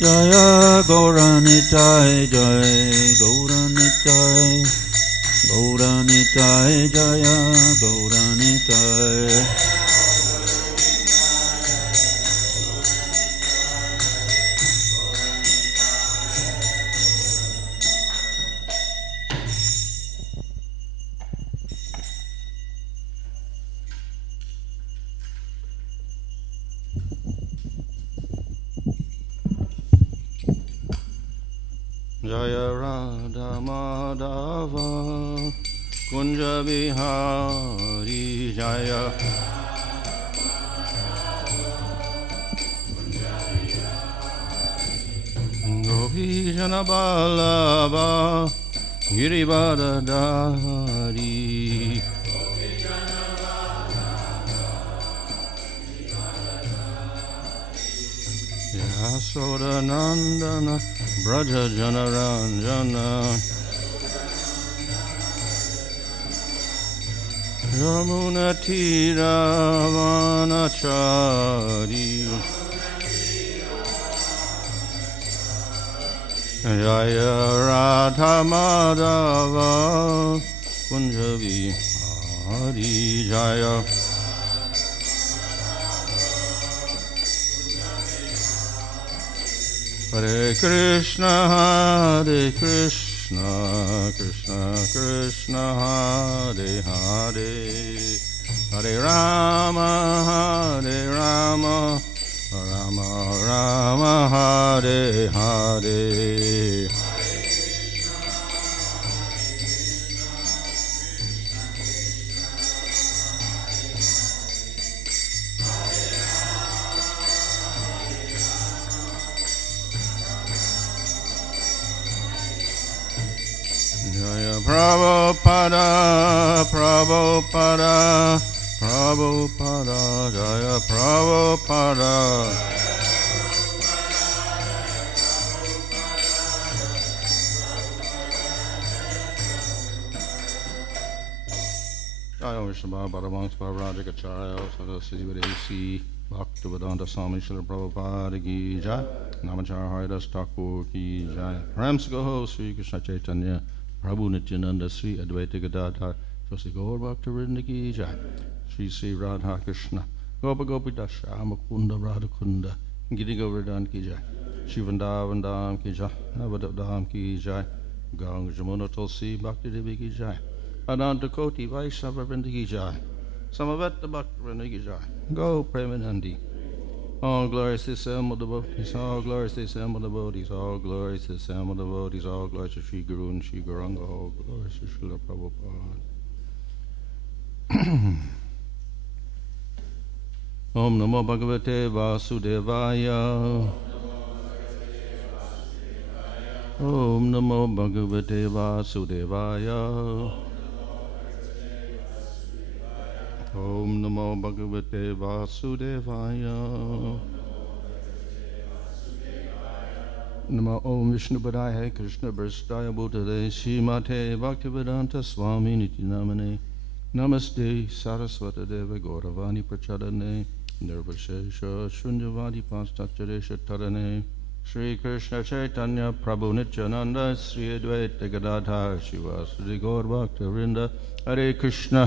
Jaya Gauranitai Jai Gauranitai Gauranitai Jaya Gauranitai Jaya Radha Madhava Kunja Bihari Jaya Gopi Jana Ballabha Girivardhari Yasoda Nandana Braja Janaranjana Yamuna Tira Vanachari Jaya Radha Madhava Kunjavi Hari Jaya Hare Krishna, Hare Krishna, Krishna Krishna, Hare Hare, Hare Rama, Hare Rama, Rama Rama, Hare Hare. Jaya Prabhupada, Prabhupada, Prabhupada, Jaya Prabhupada. Jaya Vishnu Bhadavans Parvarajikacharya Sadasiri Vadesi Bhaktivedanta Swami Srila Prabhupada Ki Jai Namachara Haridas Thakur Ki Jai Rams Goho Sri Krishna Caitanya Prabhu Nityananda Sri Advaita Gadadhar Swasti Gaur Bhaktivinoda Ki Jai Sri Sri Radha Krishna Gopa Gopi Dasha Mukunda Radha Kunda Giri Govardhana Ki Jai Shri Vrindavan Dham Ki Jai Navadip Dham Ki Jai Ganga Jamuna Tulsi Bhakti Devi Ki Jai Ananta Koti Vaishnava Vrinda Ki Jai Samaveta Bhakti Vrinda Ki Jai Go Premanandi. All glories to the Sam of the devotees, all glories to the Sam of the devotees, all glories to the Sam of the devotees, all glories to Sri Guru and Sri Gauranga, all glories to Srila Prabhupada. Om Namo Bhagavate Vasudevaya. Om Namo Bhagavate Vasudevaya. Om Namo Bhagavate Vasudevaya. Namo Om Vishnu Padaya Krishna Prasthaya Bhutale Srimate Bhaktivedanta Swami Nityanamane Namaste Saraswata Deva Gauravani Prachadane Nirvashesha Shunyavadi Panstachareshya Tarane Sri Krishna Chaitanya Prabhu Nityananda Sri Advaita Gadadhar Shivasadi Gaur Bhaktivinoda Hare Krishna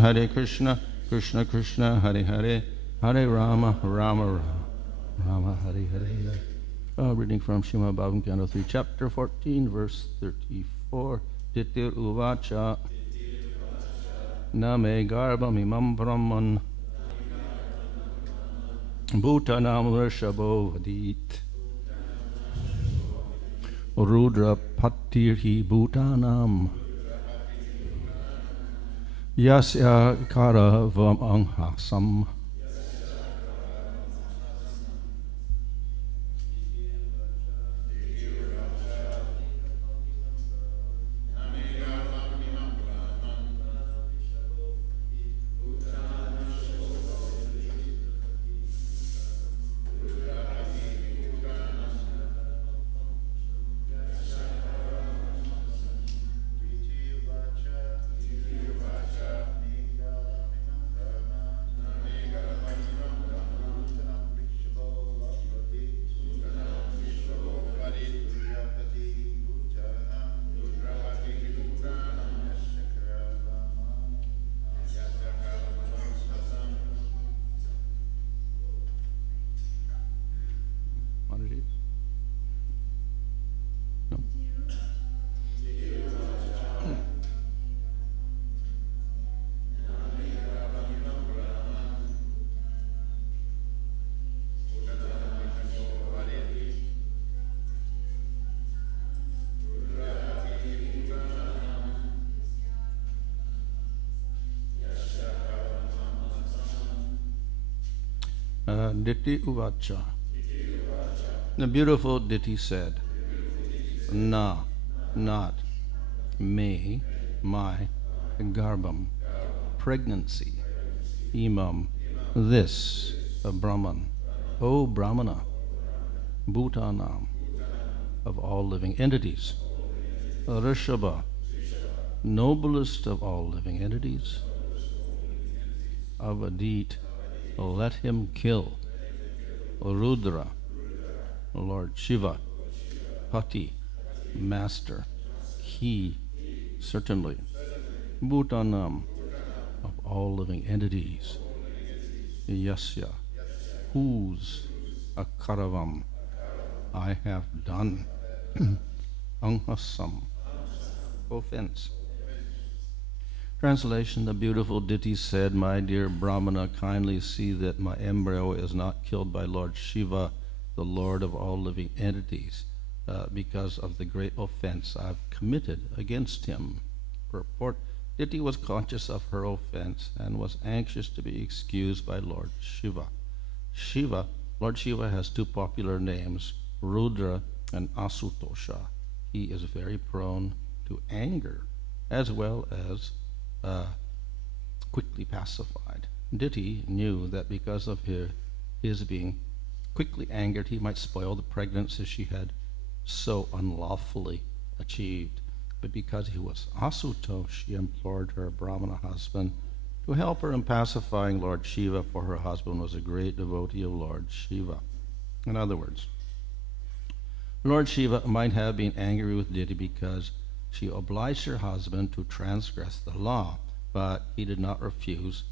Krishna Krishna Hare Hare Hare Rama Rama Rama Hare Hare. Reading from Srimad Bhagavatam Canto 3 Chapter 14 Verse 34. Titir Uvacha Name Garbam Imam Brahman Bhutanam Vrishabho Vadit Rudra Patirhi Bhutanam Yasya Karavam Anghasam. Diti Uvacha. The beautiful Diti said, Na, not, me, my, garbam, pregnancy, imam, this, a Brahman, O Brahmana, Bhutanam, of all living entities, Rishabha, noblest of all living entities, Avadit, let him kill, Rudra, Lord Shiva, Pati, master, he, certainly, Bhutanam, of all living entities, Yasya, whose, Akaravam, I have done, Anghasam, offense. Translation, the beautiful Diti said, my dear Brahmana, kindly see that my embryo is not killed by Lord Shiva, the Lord of all living entities, because of the great offense I've committed against him. Purport, Diti was conscious of her offense and was anxious to be excused by Lord Shiva. Lord Shiva has two popular names, Rudra and Asutosha. He is very prone to anger, as well as quickly pacified. Diti knew that because of his being quickly angered, he might spoil the pregnancy she had so unlawfully achieved. But because he was Asuto, she implored her Brahmana husband to help her in pacifying Lord Shiva, for her husband was a great devotee of Lord Shiva. In other words, Lord Shiva might have been angry with Diti because she obliged her husband to transgress the law, but he would not refuse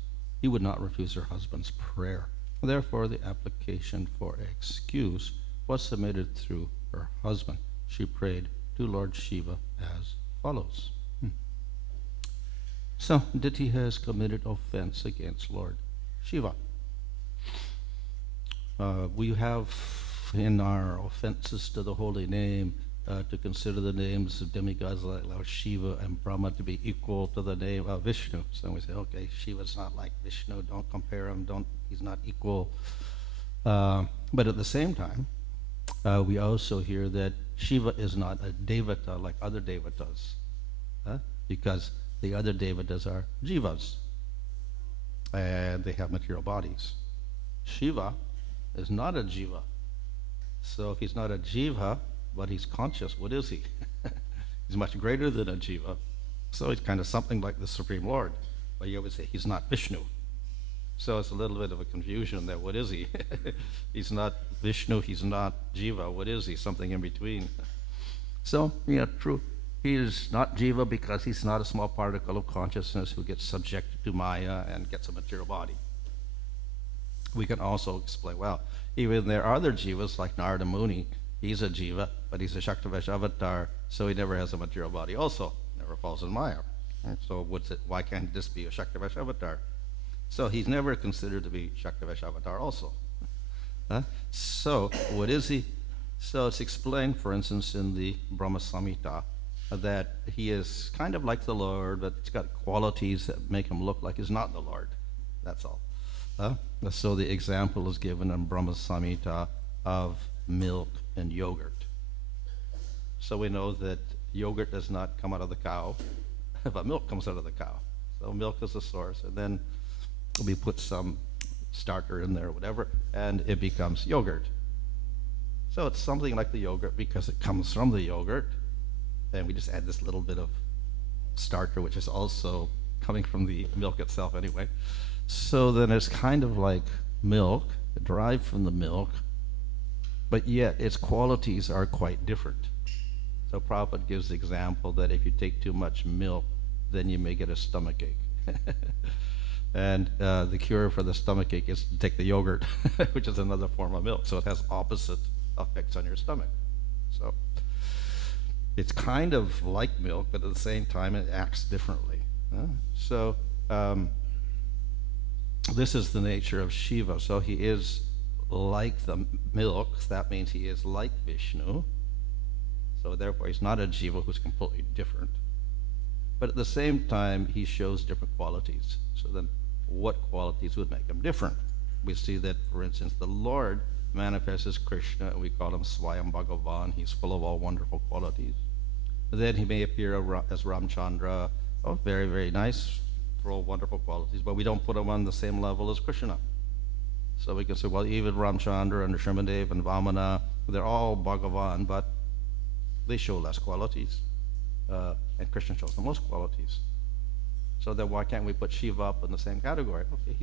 her husband's prayer. Therefore, the application for excuse was submitted through her husband. She prayed to Lord Shiva as follows. So, Diti has committed offense against Lord Shiva. We have in our offenses to the holy name to consider the names of demigods like Lord Shiva and Brahma to be equal to the name of Vishnu. So we say, okay, Shiva's not like Vishnu, don't compare him, he's not equal. But at the same time, we also hear that Shiva is not a devata like other devatas, because the other devatas are jivas, and they have material bodies. Shiva is not a jiva. So if he's not a jiva, but he's conscious, what is he? He's much greater than a jiva. So he's kind of something like the Supreme Lord. But you always say he's not Vishnu. So it's a little bit of a confusion there. What is he? He's not Vishnu, he's not jiva. What is he? Something in between. So, yeah, true. He is not jiva because he's not a small particle of consciousness who gets subjected to Maya and gets a material body. We can also explain, well, even there are other jivas like Narada Muni. He's a jiva, but he's a Shaktavesh avatar, so he never has a material body also, never falls in Maya. So why can't this be a Shaktavesh avatar? So he's never considered to be Shaktavesh avatar also. So what is he? So it's explained, for instance, in the Brahma Samhita, that he is kind of like the Lord, but he's got qualities that make him look like he's not the Lord. That's all. So the example is given in Brahma Samhita of milk and yogurt. So we know that yogurt does not come out of the cow, but milk comes out of the cow. So milk is the source, and then we put some starter in there or whatever, and it becomes yogurt. So it's something like the yogurt because it comes from the yogurt, and we just add this little bit of starter, which is also coming from the milk itself anyway. So then it's kind of like milk, derived from the milk, but yet its qualities are quite different. So Prabhupada gives the example that if you take too much milk, then you may get a stomachache. And the cure for the stomachache is to take the yogurt, which is another form of milk. So it has opposite effects on your stomach. So it's kind of like milk, but at the same time it acts differently. So this is the nature of Shiva. So he is like the milk. That means he is like Vishnu. So therefore he's not a jiva who's completely different. But at the same time, he shows different qualities. So then what qualities would make him different? we see that, for instance, the Lord manifests as Krishna, and we call him Swayam Bhagavan. He's full of all wonderful qualities. Then he may appear as Ramchandra, very, very nice, full of wonderful qualities, but we don't put him on the same level as Krishna. So we can say, well, even Ramchandra and Nrsimhadev and Vamana, they're all Bhagavan, but they show less qualities. And Krishna shows the most qualities. So then why can't we put Shiva up in the same category? Okay,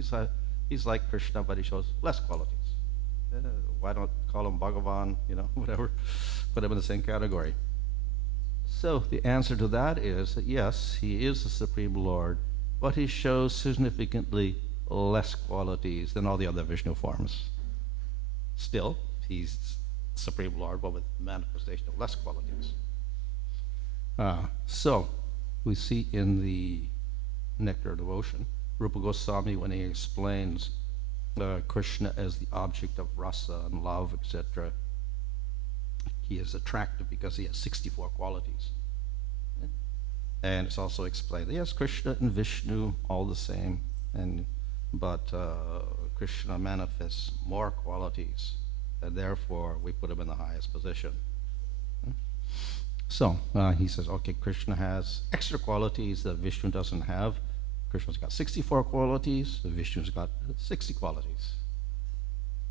he's like Krishna, but he shows less qualities. Why don't call him Bhagavan, whatever, put him in the same category. So the answer to that is that yes, he is the Supreme Lord, but he shows significantly less qualities than all the other Vishnu forms. Still, he's Supreme Lord, but with manifestation of less qualities. So we see in the Nectar of Devotion, Rupa Goswami, when he explains Krishna as the object of rasa and love, etc., he is attractive because he has 64 qualities. And it's also explained that yes, Krishna and Vishnu all the same, but Krishna manifests more qualities, and therefore we put him in the highest position. So he says, okay, Krishna has extra qualities that Vishnu doesn't have. Krishna's got 64 qualities, Vishnu's got 60 qualities.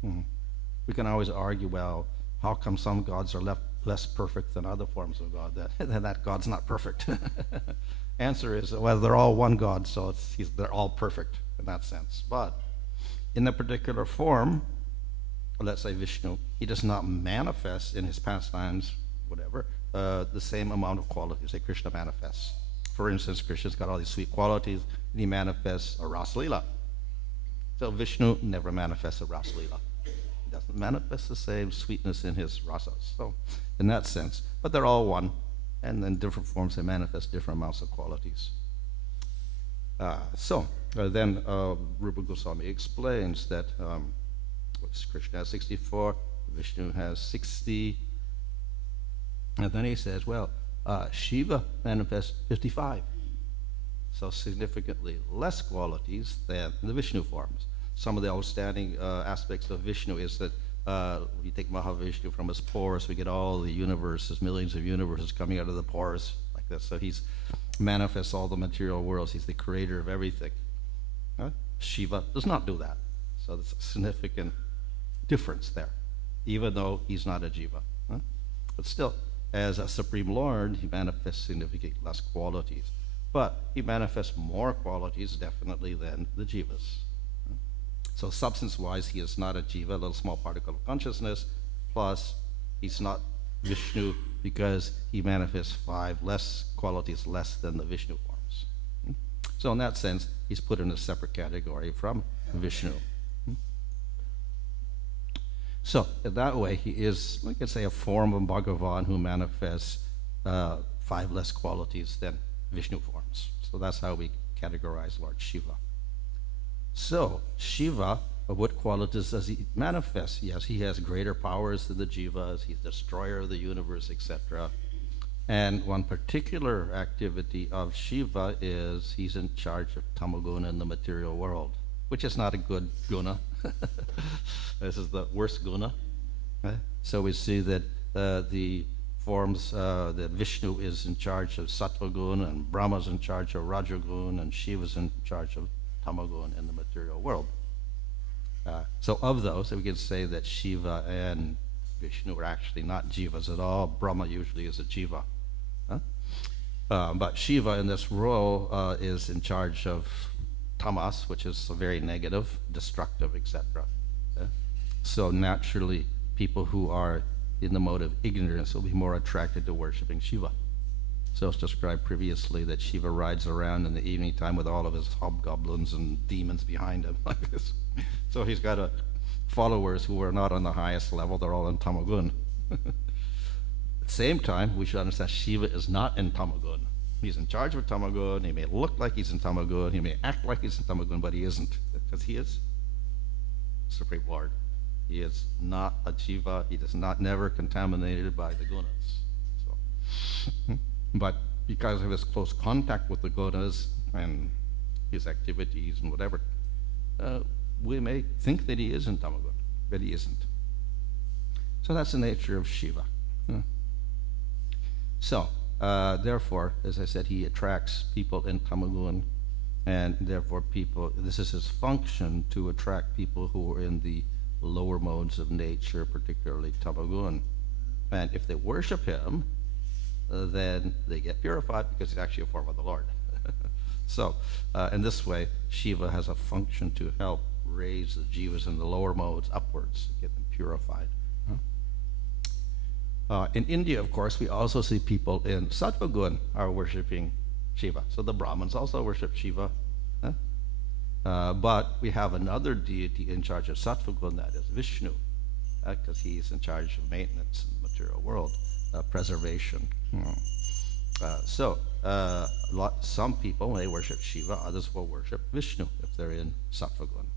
We can always argue, well, how come some gods are less perfect than other forms of God? That God's not perfect. Answer is, well, they're all one God, so they're all perfect in that sense. But in the particular form, let's say Vishnu, he does not manifest in his pastimes, whatever, the same amount of qualities that Krishna manifests. For instance, Krishna's got all these sweet qualities, and he manifests a Rasa Leela. So Vishnu never manifests a Rasa Leela. He doesn't manifest the same sweetness in his rasas. So in that sense, but they're all one, and in different forms they manifest different amounts of qualities. Then Rupa Goswami explains that Krishna has 64, Vishnu has 60, and then he says, well, Shiva manifests 55, so significantly less qualities than the Vishnu forms. Some of the outstanding aspects of Vishnu is that you take Mahavishnu from his pores, we get all the universes, millions of universes coming out of the pores like this. So he manifests all the material worlds. He's the creator of everything. Shiva does not do that. So there's a significant difference there, even though he's not a jiva. But still, as a Supreme Lord, he manifests significantly less qualities. But he manifests more qualities, definitely, than the jivas. So substance-wise, he is not a jiva, a little small particle of consciousness, plus he's not Vishnu because he manifests 5 less qualities less than the Vishnu forms. So in that sense, he's put in a separate category from Vishnu. So in that way, he is, we could say, a form of Bhagavan who manifests 5 less qualities than Vishnu forms. So that's how we categorize Lord Shiva. So Shiva, what qualities does he manifest? Yes, he has greater powers than the jivas. He's the destroyer of the universe, etc. And one particular activity of Shiva is he's in charge of tamaguna in the material world, which is not a good guna. This is the worst guna. So we see that the forms that Vishnu is in charge of sattva guna, and Brahma's in charge of rajagun, and Shiva's in charge of tamagun in the material world. So of those, we can say that Shiva and Vishnu are actually not jivas at all. Brahma usually is a jiva. But Shiva in this role is in charge of tamas, which is very negative, destructive, etc. So naturally, people who are in the mode of ignorance will be more attracted to worshiping Shiva. So it's described previously that Shiva rides around in the evening time with all of his hobgoblins and demons behind him like this. So he's got followers who are not on the highest level, they're all in Tamagun. At the same time, we should understand Shiva is not in Tamagun. He's in charge of Tamagun. He may look like he's in Tamagun. He may act like he's in Tamagun, but he isn't, because he is Supreme Lord. He is not a jiva. He is not never contaminated by the gunas. So, but because of his close contact with the gunas and his activities and whatever, we may think that he is in Tamagun, but he isn't. So that's the nature of Shiva. So, therefore, as I said, he attracts people in Tamagun, and therefore this is his function, to attract people who are in the lower modes of nature, particularly Tamagun. And if they worship him, then they get purified because he's actually a form of the Lord. So, in this way, Shiva has a function to help raise the jivas in the lower modes upwards, get them purified. In India, of course, we also see people in Sattva-gun are worshiping Shiva. So the Brahmins also worship Shiva. But we have another deity in charge of Sattva-gun, that is Vishnu, because he's in charge of maintenance in the material world, preservation. Some people, they worship Shiva, others will worship Vishnu if they're in Sattva-gun.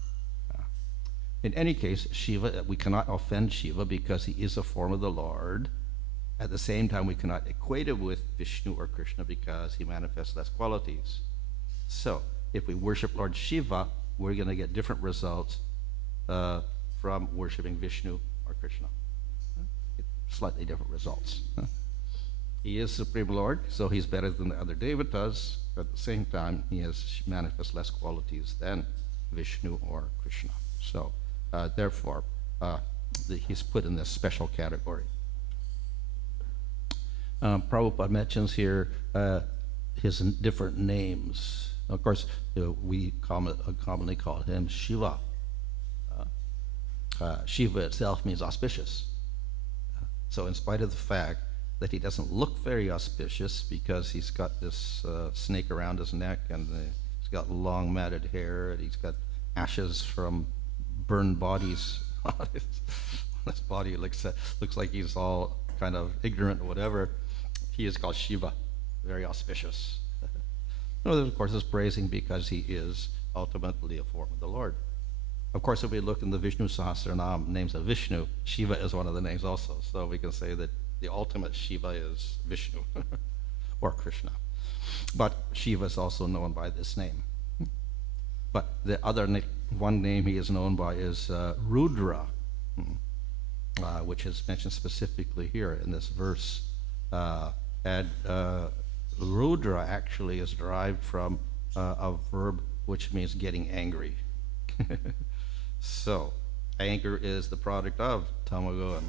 In any case, Shiva, we cannot offend Shiva because he is a form of the Lord. At the same time, we cannot equate it with Vishnu or Krishna because he manifests less qualities. So, if we worship Lord Shiva, we're going to get different results from worshiping Vishnu or Krishna. Slightly different results. He is Supreme Lord, so he's better than the other devatas, but at the same time, he has manifests less qualities than Vishnu or Krishna. So, therefore, he's put in this special category. Prabhupada mentions here his different names. Of course, we commonly call him Shiva. Shiva itself means auspicious. So in spite of the fact that he doesn't look very auspicious because he's got this snake around his neck, and he's got long matted hair, and he's got ashes from burned bodies on his body. Looks like he's all kind of ignorant or whatever. He is called Shiva, very auspicious. Of course, is praising because he is ultimately a form of the Lord. Of course, if we look in the Vishnu Sahasranam, names of Vishnu, Shiva is one of the names also. So we can say that the ultimate Shiva is Vishnu or Krishna. But Shiva is also known by this name. But the other one name he is known by is Rudra, which is mentioned specifically here in this verse. And Rudra actually is derived from a verb which means getting angry. So, anger is the product of Tamagun.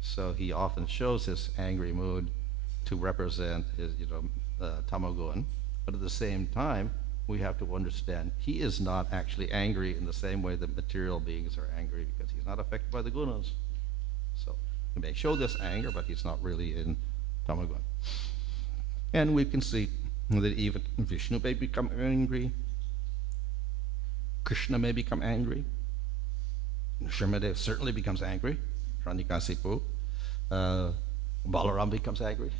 So he often shows his angry mood to represent his, Tamagun. But at the same time, we have to understand he is not actually angry in the same way that material beings are angry, because he's not affected by the gunas. So he may show this anger, but he's not really in Tamagun. And we can see that even Vishnu may become angry, Krishna may become angry, Srimadev certainly becomes angry, Ranikansipu, Balaram becomes angry.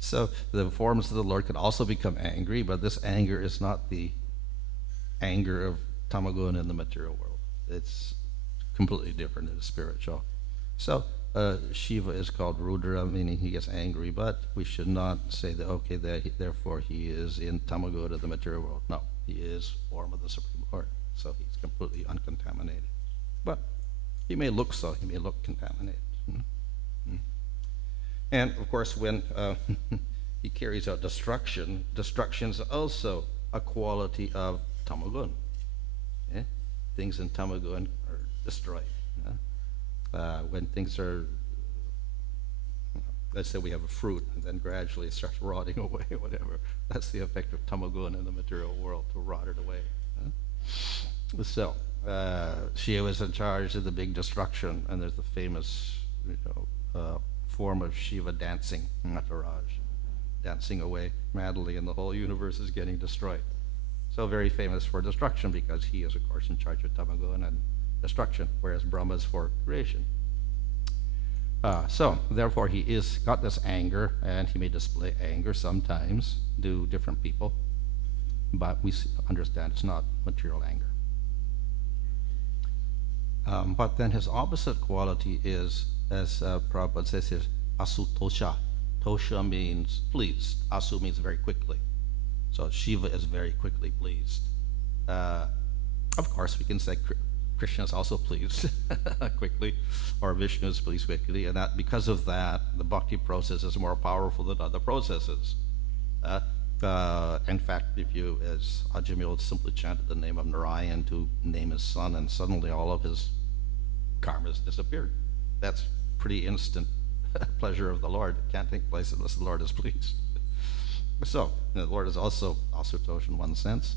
So the forms of the Lord can also become angry, but this anger is not the anger of Tamagun in the material world. It's completely different in the spiritual. So Shiva is called Rudra, meaning he gets angry, but we should not say that, therefore he is in Tamagun of the material world. No, he is form of the Supreme Lord, so he's completely uncontaminated. But he may look so, he may look contaminated. And of course, when he carries out destruction is also a quality of Tamagun. Things in Tamagun are destroyed. When things are, let's say we have a fruit, and then gradually it starts rotting away, or whatever. That's the effect of Tamagun in the material world, to rot it away. So, Shiva is in charge of the big destruction, and there's the famous, form of Shiva dancing, Nataraj, dancing away madly, and the whole universe is getting destroyed. So very famous for destruction, because he is, of course, in charge of Tamagun and destruction, whereas Brahma is for creation. So, therefore, he is got this anger, and he may display anger sometimes to different people, but we understand it's not material anger. But then his opposite quality is, as Prabhupada says, is asutosha. Tosha means pleased. Asu means very quickly. So Shiva is very quickly pleased. Of course, we can say Krishna is also pleased quickly, or Vishnu is pleased quickly, and that because of that, the bhakti process is more powerful than other processes. In fact, if you, as Ajamil simply chanted the name of Narayan to name his son, and suddenly all of his karmas disappeared. That's pretty instant pleasure of the Lord. It can't take place unless the Lord is pleased. So, the Lord is also asutosh in one sense.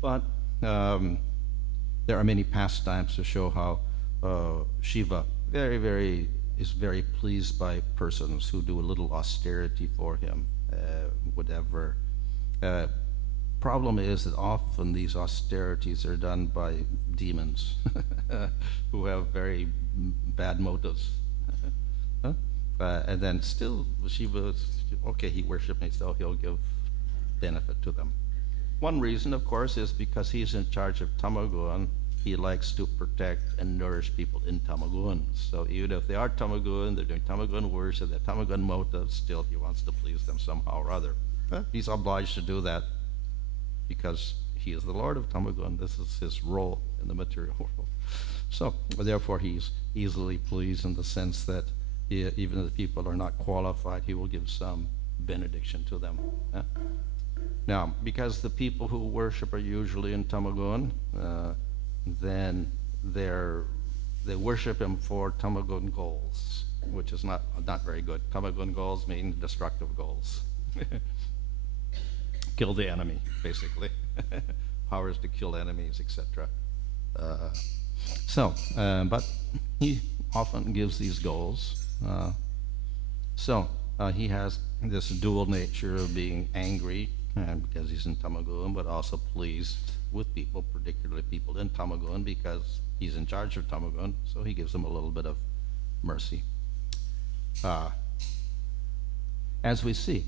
But there are many pastimes to show how Shiva is very pleased by persons who do a little austerity for him, whatever. Problem is that often these austerities are done by demons who have very bad motives. And then still Shiva, okay, he worships me, so he'll give benefit to them. One reason, of course, is because he's in charge of Tamagun. He likes to protect and nourish people in Tamagun. So even if they are Tamagun, they're doing Tamagun worship, they're Tamagun motives, still he wants to please them somehow or other. He's obliged to do that because he is the Lord of Tamagun. This is his role in the material world. So therefore he's easily pleased in the sense that even if the people are not qualified, he will give some benediction to them. Now, because the people who worship are usually in Tamagun, then they worship him for Tamagun goals, which is not very good. Tamagun goals mean destructive goals. Kill the enemy, basically. Powers to kill enemies, etc. But he often gives these goals. He has this dual nature of being angry because he's in Tamagun, but also pleased with people, particularly people in Tamagun, because he's in charge of Tamagun, so he gives them a little bit of mercy. As we see,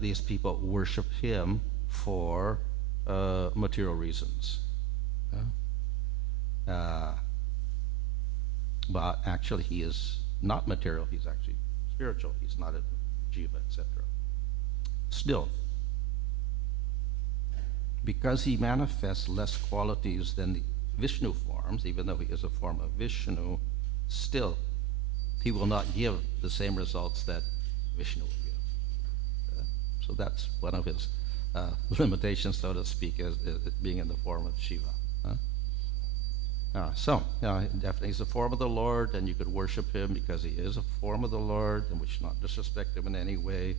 these people worship him for material reasons. But actually he is not material, he's actually spiritual. He's not a jiva, etc. Still, because he manifests less qualities than the Vishnu forms, even though he is a form of Vishnu, still he will not give the same results that Vishnu will give. So that's one of his limitations, so to speak, as being in the form of Shiva. Definitely he's a form of the Lord, and you could worship him because he is a form of the Lord, and we should not disrespect him in any way.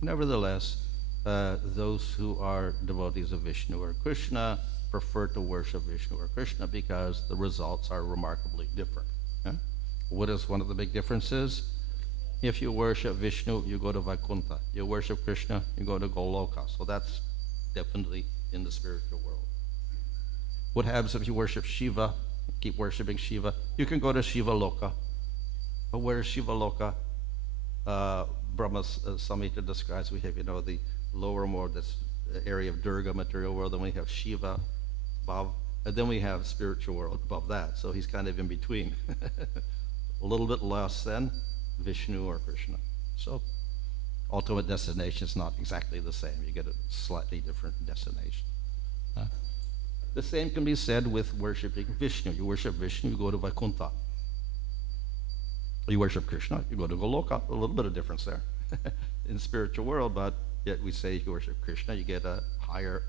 Nevertheless, those who are devotees of Vishnu or Krishna prefer to worship Vishnu or Krishna because the results are remarkably different. What is one of the big differences? If you worship Vishnu, you go to Vaikuntha. You worship Krishna, you go to Goloka. So that's definitely in the spiritual world. What happens if you worship Shiva, keep worshiping Shiva? You can go to Shiva Loka. But where is Shiva Loka? Brahma Samhita describes, we have, the lower more, this area of Durga material world, then we have Shiva above, and then we have spiritual world above that. So he's kind of in between. A little bit less than Vishnu or Krishna. So ultimate destination is not exactly the same. You get a slightly different destination. The same can be said with worshiping Vishnu. You worship Vishnu, you go to Vaikuntha. You worship Krishna, you go to Goloka. A little bit of difference there in the spiritual world, but yet we say you worship Krishna, you get a higher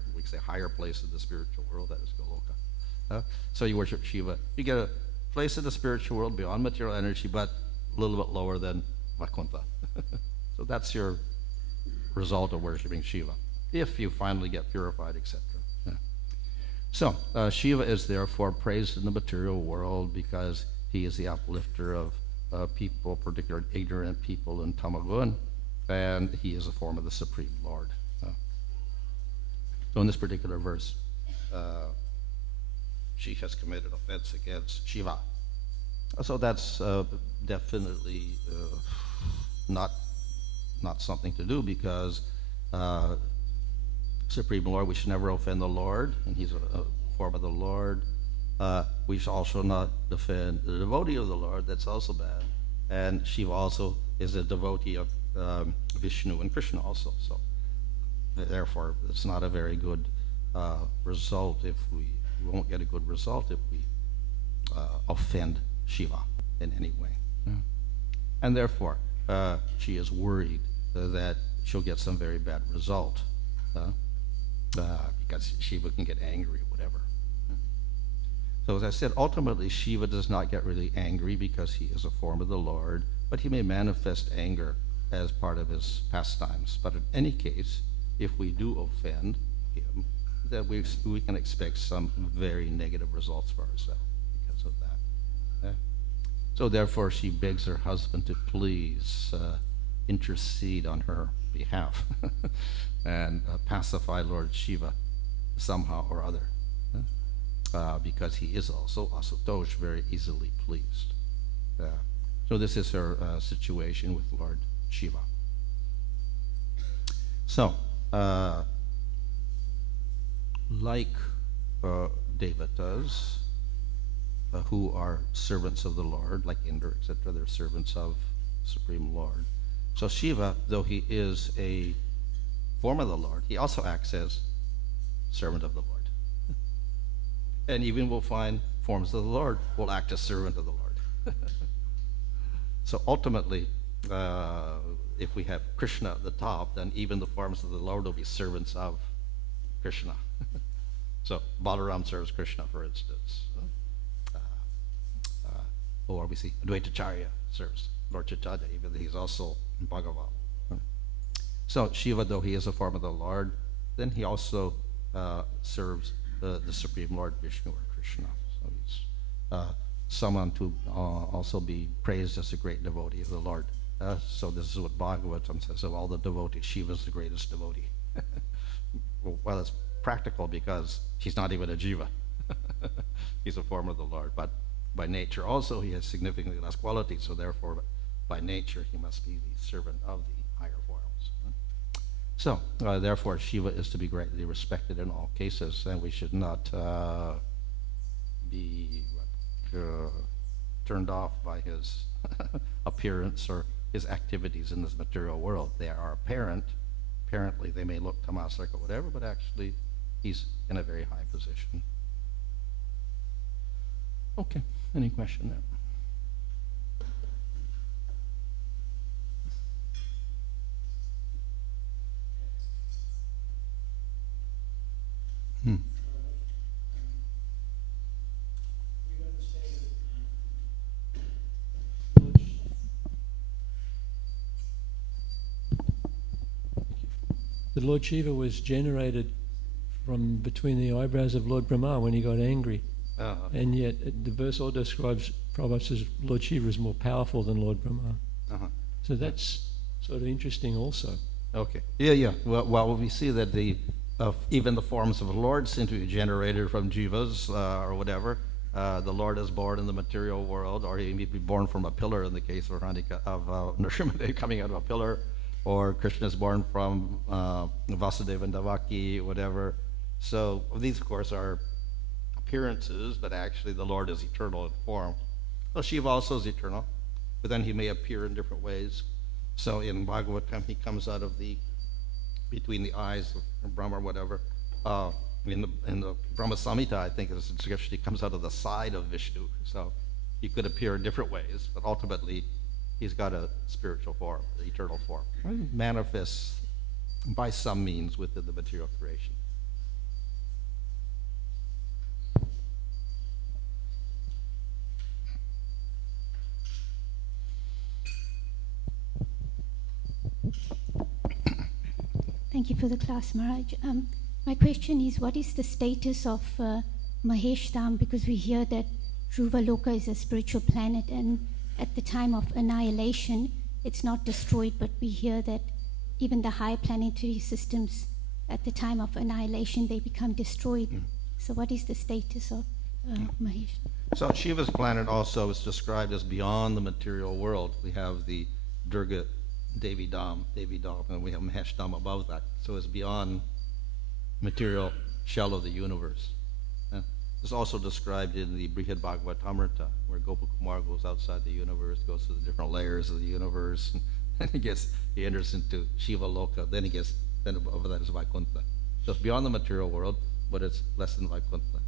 place in the spiritual world, that is Goloka. So you worship Shiva, you get a place in the spiritual world beyond material energy, but a little bit lower than Vaikuntha. So that's your result of worshiping Shiva, if you finally get purified, etc. So Shiva is therefore praised in the material world because he is the uplifter of people, particularly ignorant people in Tamagun, and he is a form of the Supreme Lord. So in this particular verse, she has committed offense against Shiva. So that's definitely not something to do, because Supreme Lord, we should never offend the Lord, and he's a form of the Lord. We should also not offend the devotee of the Lord, that's also bad. And Shiva also is a devotee of Vishnu and Krishna also. So therefore, it's not a very good result if we we won't get a good result if we offend Shiva in any way. Yeah. And therefore, she is worried that she'll get some very bad result because Shiva can get angry or whatever. So as I said, ultimately Shiva does not get really angry because he is a form of the Lord, but he may manifest anger as part of his pastimes. But in any case, if we do offend him, then we can expect some very negative results for ourselves because of that. Okay? So therefore, she begs her husband to please intercede on her behalf and pacify Lord Shiva somehow or other, because he is also Asatosh, very easily pleased. So this is her situation with Lord Shiva. So, like Devatas, who are servants of the Lord, like Indra, etc., they're servants of Supreme Lord. So Shiva, though he is a form of the Lord, he also acts as servant of the Lord. And even we'll find forms of the Lord will act as servant of the Lord. So ultimately, if we have Krishna at the top, then even the forms of the Lord will be servants of Krishna. So Balaram serves Krishna, for instance. Or we see Advaitacharya serves Lord Chaitanya, even though he's also Bhagavan. So Shiva, though he is a form of the Lord, then he also serves the Supreme Lord Vishnu or Krishna. So he's someone to also be praised as a great devotee of the Lord. So this is what Bhagavatam says, of all the devotees, Shiva is the greatest devotee. Well, it's practical because he's not even a jiva. He's a form of the Lord, but by nature also he has significantly less quality, so therefore by nature he must be the servant of the higher forms. So therefore Shiva is to be greatly respected in all cases, and we should not be turned off by his appearance or his activities in this material world. They are apparent. Apparently they may look tamasic or whatever, but actually he's in a very high position. Okay, any question there? The Lord Shiva was generated from between the eyebrows of Lord Brahma when he got angry. And yet the verse all describes Prabhupada says Lord Shiva is more powerful than Lord Brahma. So that's sort of interesting also. Okay. Yeah. Well, we see that even the forms of the Lord seem to be generated from jivas or whatever. The Lord is born in the material world, or he may be born from a pillar in the case of Nrsimhadev coming out of a pillar, or Krishna is born from Vasudeva and Devaki, whatever. So these, of course, are appearances, but actually the Lord is eternal in form. Well, Shiva also is eternal, but then he may appear in different ways. So in Bhagavatam, he comes out of between the eyes of Brahma or whatever. In the Brahma Samhita, I think it's a description, he comes out of the side of Vishnu. So he could appear in different ways, but ultimately he's got a spiritual form, an eternal form. It manifests by some means within the material creation. Thank you for the class, Maharaj. My question is, what is the status of Mahesh Dham? Because we hear that Dhruva Loka is a spiritual planet, and at the time of annihilation, it's not destroyed, but we hear that even the high planetary systems, at the time of annihilation, they become destroyed. So what is the status of Mahesh? So Shiva's planet also is described as beyond the material world. We have the Durga Devi Dham, and we have Mahesh Dham above that. So it's beyond material shell of the universe. It's also described in the Brihad Bhagavatamrita, where Gopakumar goes outside the universe, goes to the different layers of the universe, and he enters into Shiva Loka, then over that is Vaikuntha. So it's beyond the material world, but it's less than Vaikuntha.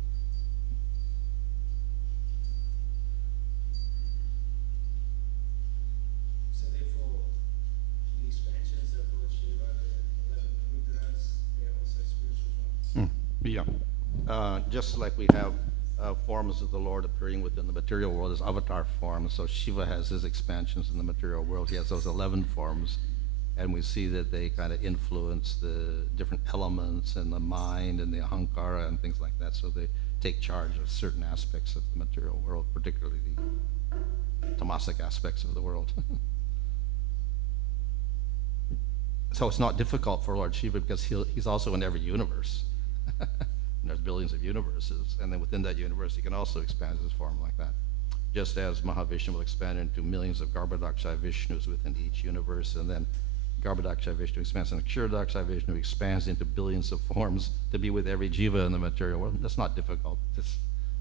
Yeah. Just like we have forms of the Lord appearing within the material world as avatar forms, so Shiva has his expansions in the material world. He has those 11 forms, and we see that they kind of influence the different elements and the mind and the ahankara and things like that. So they take charge of certain aspects of the material world, particularly the tamasic aspects of the world. So it's not difficult for Lord Shiva because he's also in every universe. And there's billions of universes, and then within that universe he can also expand his form like that. Just as Mahavishnu will expand into millions of Garbhodaksha Vishnus within each universe, and then Garbhodaksha Vishnu expands into Kshirodaksha Vishnu, expands into billions of forms to be with every jiva in the material world. That's not difficult. It's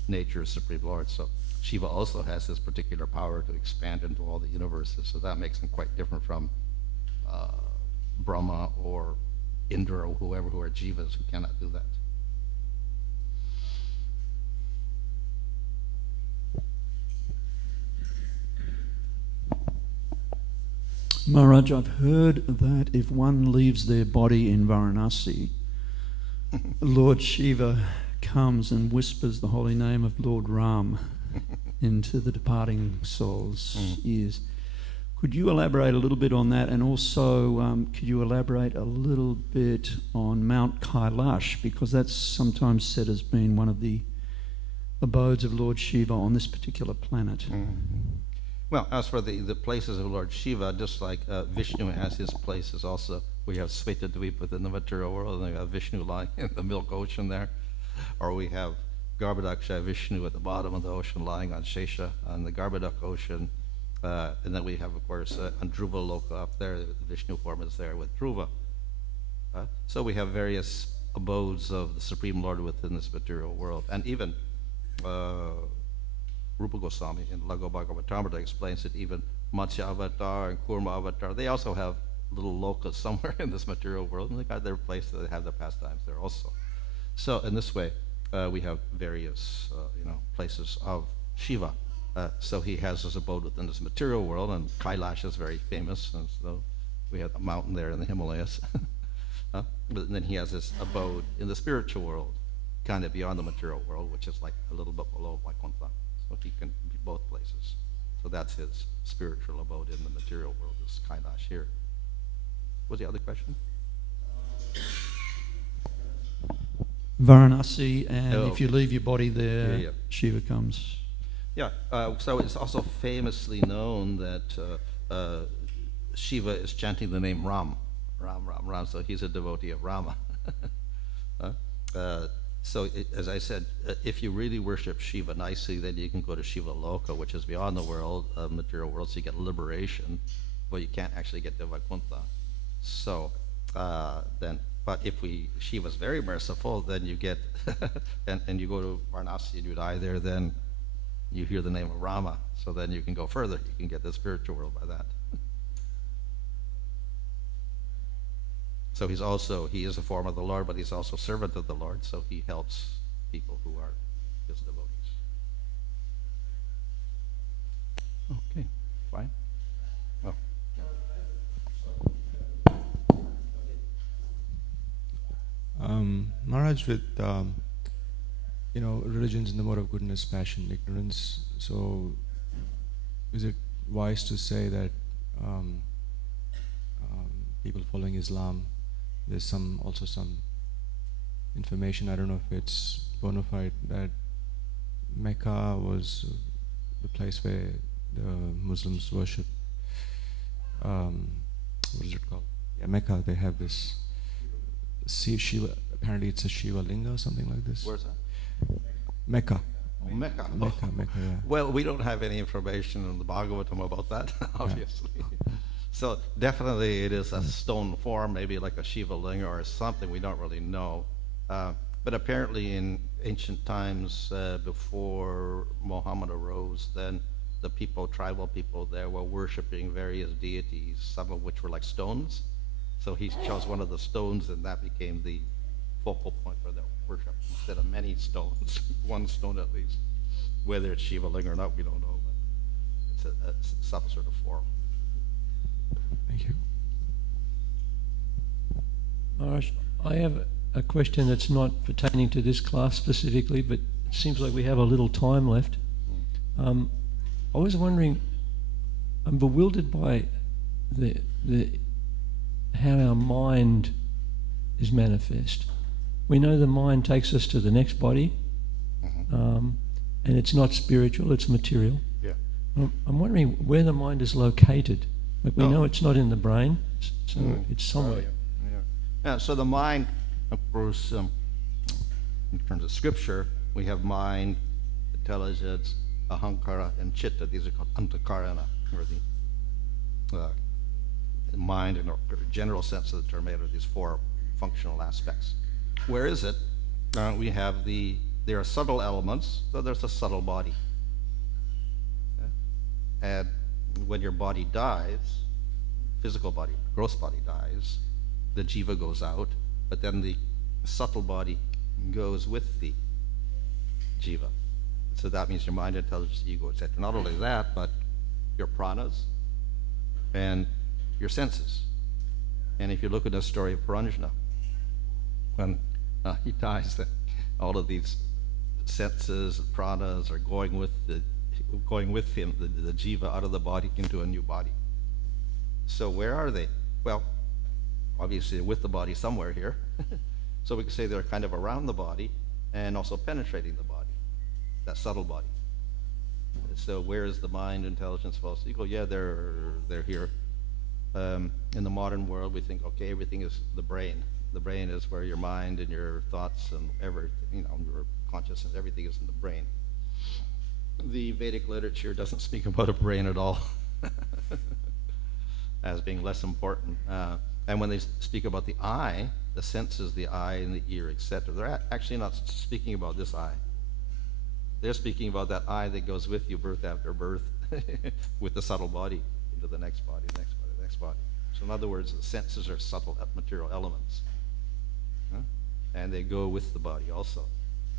nature is Supreme Lord. So Shiva also has this particular power to expand into all the universes. So that makes him quite different from Brahma or Indra or whoever who are jivas who cannot do that. Maharaj, I've heard that if one leaves their body in Varanasi, Lord Shiva comes and whispers the holy name of Lord Ram into the departing soul's ears. Could you elaborate a little bit on that? And also, could you elaborate a little bit on Mount Kailash? Because that's sometimes said as being one of the abodes of Lord Shiva on this particular planet. Well, as for the places of Lord Shiva, just like Vishnu has his places also, we have Svetadvip within the material world, and we have Vishnu lying in the milk ocean there. Or we have Garbhodaksha Vishnu at the bottom of the ocean lying on Shesha, on the Garbhodak ocean. And then we have, of course, Dhruva Loka up there. The Vishnu form is there with Dhruva. So we have various abodes of the Supreme Lord within this material world. And even Rupa Goswami in Lago Bhagavatam explains that even Matsya Avatar and Kurma Avatar, they also have little lokas somewhere in this material world, and they got their place, they have their pastimes there also. So in this way, we have various places of Shiva. So he has his abode within this material world, and Kailash is very famous, and so we have a mountain there in the Himalayas. But then he has his abode in the spiritual world, kind of beyond the material world, which is like a little bit below Vaikuntha. So he can be both places. So that's his spiritual abode in the material world, this Kailash here. What's the other question? Varanasi, and if you leave your body there, Shiva comes. Yeah, so it's also famously known that Shiva is chanting the name Ram. Ram, so he's a devotee of Rama. So as I said, if you really worship Shiva nicely, then you can go to Shiva Loka, which is beyond the world, material world, so you get liberation, but you can't actually get to Vaikuntha. So but if Shiva's very merciful, then you get, and you go to Varanasi and you die there, then you hear the name of Rama, so then you can go further. You can get the spiritual world by that. So he is a form of the Lord, but he's also servant of the Lord, so he helps people who are his devotees. Okay, fine. Well, Maharaj, with religions in the mode of goodness, passion, ignorance. So, is it wise to say that people following Islam, there's also some information, I don't know if it's bona fide, that Mecca was the place where the Muslims worship, what is it called? Yeah, Mecca, they have this Shiva, apparently it's a Shiva Linga or something like this. Where's that? Mecca. Oh, Mecca. Mecca, yeah. Well, we don't have any information in the Bhagavatam about that, obviously. So definitely it is a stone form, maybe like a Shiva Linga or something, we don't really know. But apparently in ancient times, before Muhammad arose, then the tribal people there were worshiping various deities, some of which were like stones. So he chose one of the stones, and that became the focal point for their worship, instead of many stones, one stone at least. Whether it's Shiva Linga or not, we don't know, but it's some sort of form. Thank you. Maharaj, I have a question that's not pertaining to this class specifically, but it seems like we have a little time left. I was wondering, I'm bewildered by the how our mind is manifest. We know the mind takes us to the next body, and it's not spiritual, it's material. Yeah. I'm wondering where the mind is located. Like we know it's not in the brain, so it's somewhere. Yeah, so the mind, of course, in terms of scripture, we have mind, intelligence, ahankara, and chitta. These are called antakarana, or the mind in a general sense of the term, are these four functional aspects. Where is it? We have there are subtle elements, so there's a subtle body. Okay? And when your body dies, physical body, gross body dies, the jiva goes out, but then the subtle body goes with the jiva. So that means your mind, intelligence, ego, etc. Not only that, but your pranas and your senses. And if you look at the story of Puranjana, when he dies, that all of these senses and pranas are going with him, the jiva, out of the body into a new body. So where are they? Well, obviously with the body somewhere here. So we can say they're kind of around the body and also penetrating the body, that subtle body. So where is the mind, intelligence, false ego? Yeah, they're here. In the modern world, we think, okay, everything is the brain. The brain is where your mind and your thoughts and everything, your consciousness, everything is in the brain. The Vedic literature doesn't speak about a brain at all as being less important. And when they speak about the eye, the senses, the eye and the ear, etc., they're actually not speaking about this eye. They're speaking about that eye that goes with you birth after birth with the subtle body into the next body, next body, next body. So in other words, the senses are subtle material elements. And they go with the body also.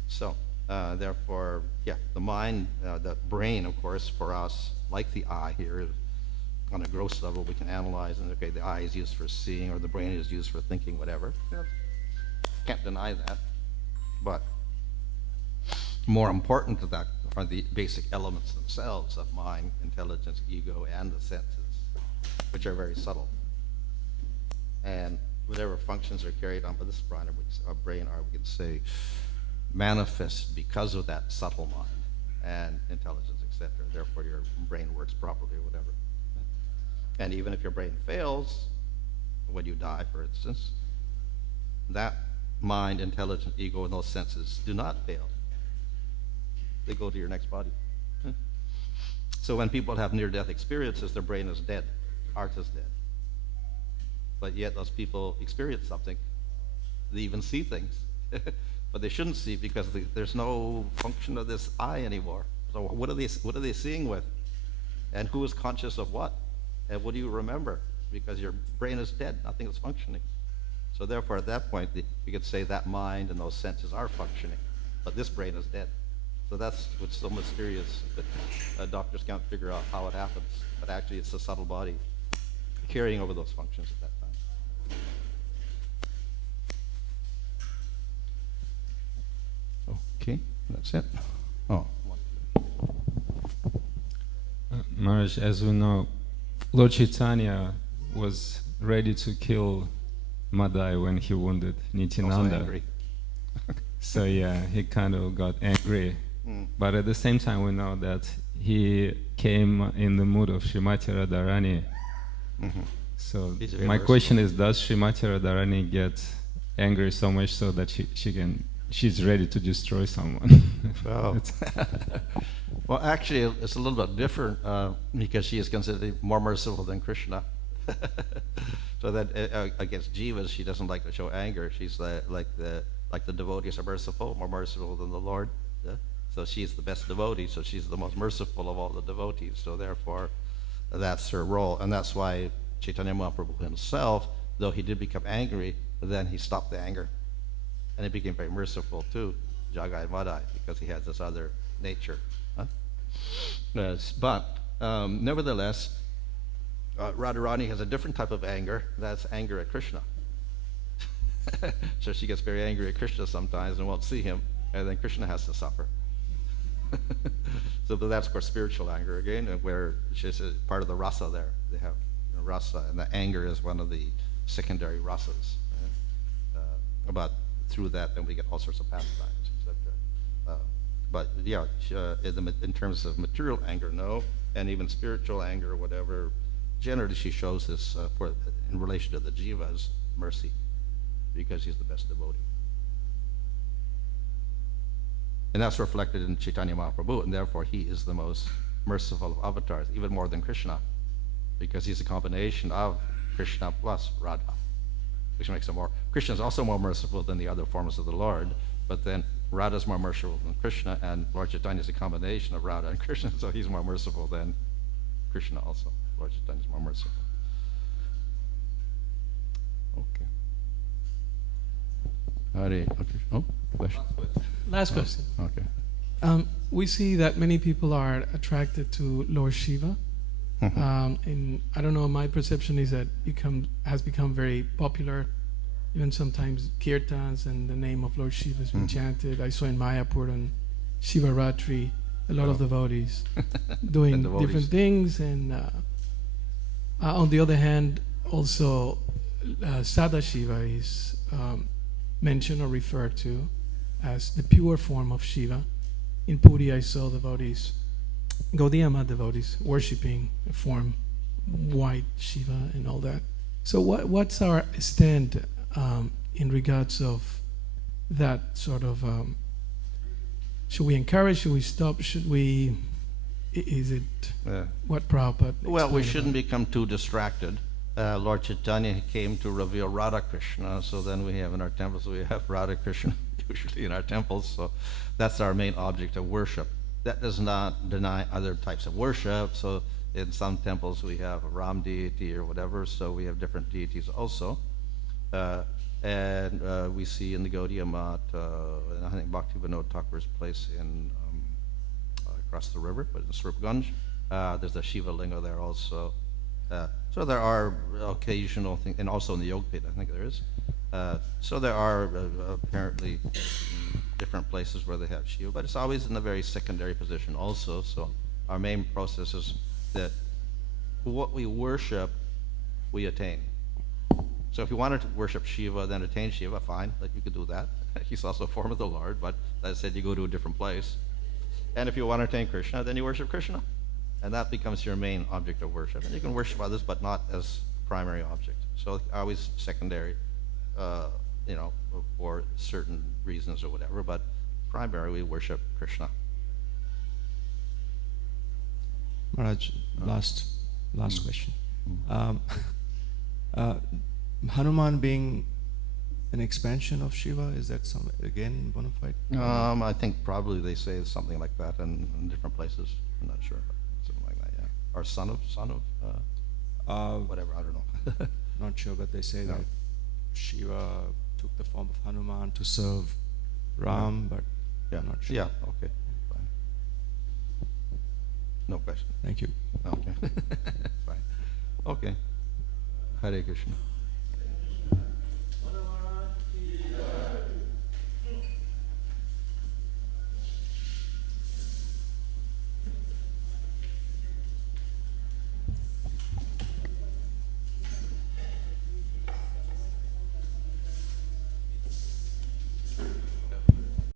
So therefore, yeah, the mind, the brain, of course, for us, like the eye here, on a gross level, we can analyze, and okay, the eye is used for seeing, or the brain is used for thinking, whatever. Can't deny that. But more important to that are the basic elements themselves of mind, intelligence, ego, and the senses, which are very subtle. And whatever functions are carried on by this brain, are, we can say, manifest because of that subtle mind and intelligence, etc. Therefore, your brain works properly or whatever. And even if your brain fails, when you die, for instance, that mind, intelligence, ego, and those senses do not fail. They go to your next body. So when people have near-death experiences, their brain is dead, heart is dead. But yet those people experience something. They even see things. But they shouldn't see because there's no function of this eye anymore. So what are they seeing with? And who is conscious of what? And what do you remember? Because your brain is dead, nothing is functioning. So therefore, at that point, we could say that mind and those senses are functioning, but this brain is dead. So that's what's so mysterious that doctors can't figure out how it happens. But actually, it's the subtle body carrying over those functions at that time. Okay, that's it. Oh. Maharaj, as we know, Lord Caitanya was ready to kill Madai when he wounded Nityananda. So yeah, he kind of got angry. But at the same time, we know that he came in the mood of Srimati Radharani. So my question is, does Srimati Radharani get angry so much so that she's ready to destroy someone? Wow. Well, actually, it's a little bit different because she is considered more merciful than Krishna. So that against jivas, she doesn't like to show anger. She's like the devotees are merciful, more merciful than the Lord. Yeah? So she's the best devotee, so she's the most merciful of all the devotees. So therefore, that's her role. And that's why Chaitanya Mahaprabhu himself, though he did become angry, then he stopped the anger. And he became very merciful too, Jagai Madai, because he has this other nature. Huh? But nevertheless, Radharani has a different type of anger. That's anger at Krishna. So she gets very angry at Krishna sometimes and won't see him, and then Krishna has to suffer. So but that's, of course, spiritual anger again, and where she's part of the rasa there. They have rasa, and the anger is one of the secondary rasas. But through that, then we get all sorts of pastimes, etc. But yeah, in terms of material anger, no, and even spiritual anger or whatever, generally she shows this in relation to the jivas mercy, because he's the best devotee. And that's reflected in Caitanya Mahaprabhu, and therefore he is the most merciful of avatars, even more than Krishna, because he's a combination of Krishna plus Radha, which makes him more. Krishna is also more merciful than the other forms of the Lord, but then Radha is more merciful than Krishna, and Lord Chaitanya is a combination of Radha and Krishna, so he's more merciful than Krishna also. Lord Chaitanya is more merciful. Okay. Hare. Okay. Oh, question. Last question. Okay. We see that many people are attracted to Lord Shiva. And I don't know, my perception is that has become very popular. Even sometimes kirtans and the name of Lord Shiva has been chanted. I saw in Mayapur on Shiva Ratri a lot of devotees doing different things. And on the other hand, also Sada Shiva is mentioned or referred to as the pure form of Shiva. In Puri, I saw devotees, Gaudiya devotees, worshipping a form, white Shiva and all that. So what's our stand in regards of that sort of, should we encourage, should we stop, should we, is it, what Prabhupada? Well, we shouldn't become too distracted. Lord Chaitanya came to reveal Radha Krishna, so then we have in our temples, we have Radha Krishna usually in our temples, so that's our main object of worship. That does not deny other types of worship, so in some temples we have a Ram deity or whatever, so we have different deities also. And we see in the Gaudiya Mat, I think Bhakti Vinod Thakur's place in across the river, but in Srupganj, there's a Shiva Linga there also. So there are occasional things, and also in the Yogpit, I think there is. So there are apparently different places where they have Shiva, but it's always in a very secondary position also. So our main process is that what we worship, we attain. So if you wanted to worship Shiva, then attain Shiva, fine, like you could do that. He's also a form of the Lord, but as I said, you go to a different place. And if you want to attain Krishna, then you worship Krishna. And that becomes your main object of worship. And you can worship others, but not as primary object. So always secondary, for certain reasons or whatever, but primarily we worship Krishna. Maharaj, last question. Hanuman being an expansion of Shiva, is that again bona fide? I think probably they say something like that in different places. I'm not sure. Something like that, yeah. Or son of whatever, I don't know. Not sure, but they say that Shiva took the form of Hanuman to serve Ram, but I'm not sure. Yeah, okay, fine. No question. Thank you. Okay, fine. Okay. Hare Krishna.